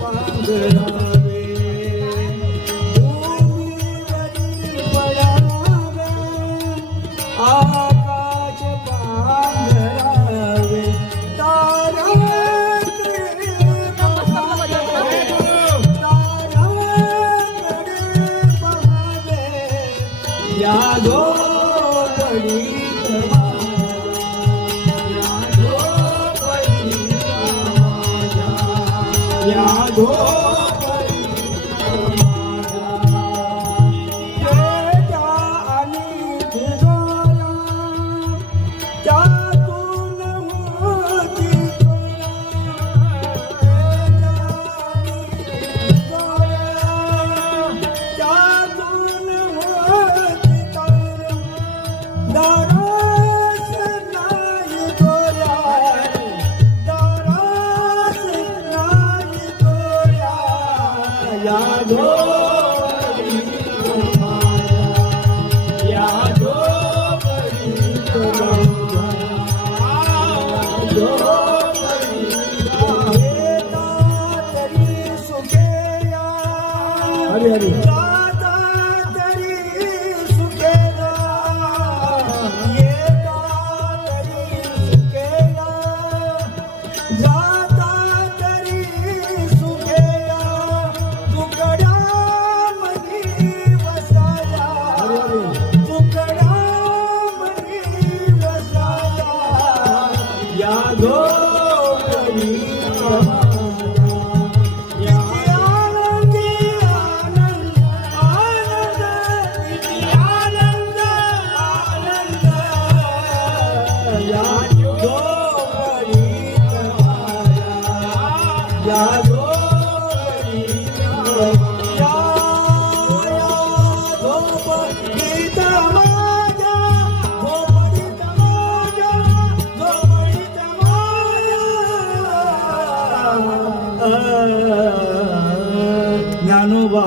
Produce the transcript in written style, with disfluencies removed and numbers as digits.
पांघरावे भूमीवरील पडावे आकाश पांघरावे तारांतरी पहावे या झोपडीत या झोपडीत पेटा आणि तिजोऱ्या त्यातून मोती चोऱ्या पेटा आणि तिजोऱ्या त्यातून मोती चोऱ्या दारास नाही चोऱ्या दारास नाही चोऱ्या या झोपडीत या झोपडीत येता तरी सुखेया हरी हरी जाता तरी सुखेया येता तरी सुखेया जाता तरी सुखेया तुकड्या मनी वसाया तुकड्या मनी वसाया या झोपडीत किती आनंदी आनंद आनंद किती आनंद आनंद या झोपडीत या झोपडीत या झोपडीत माझ्या झोपडीत माझ्या झोपडीत माझ्या ज्ञानोबा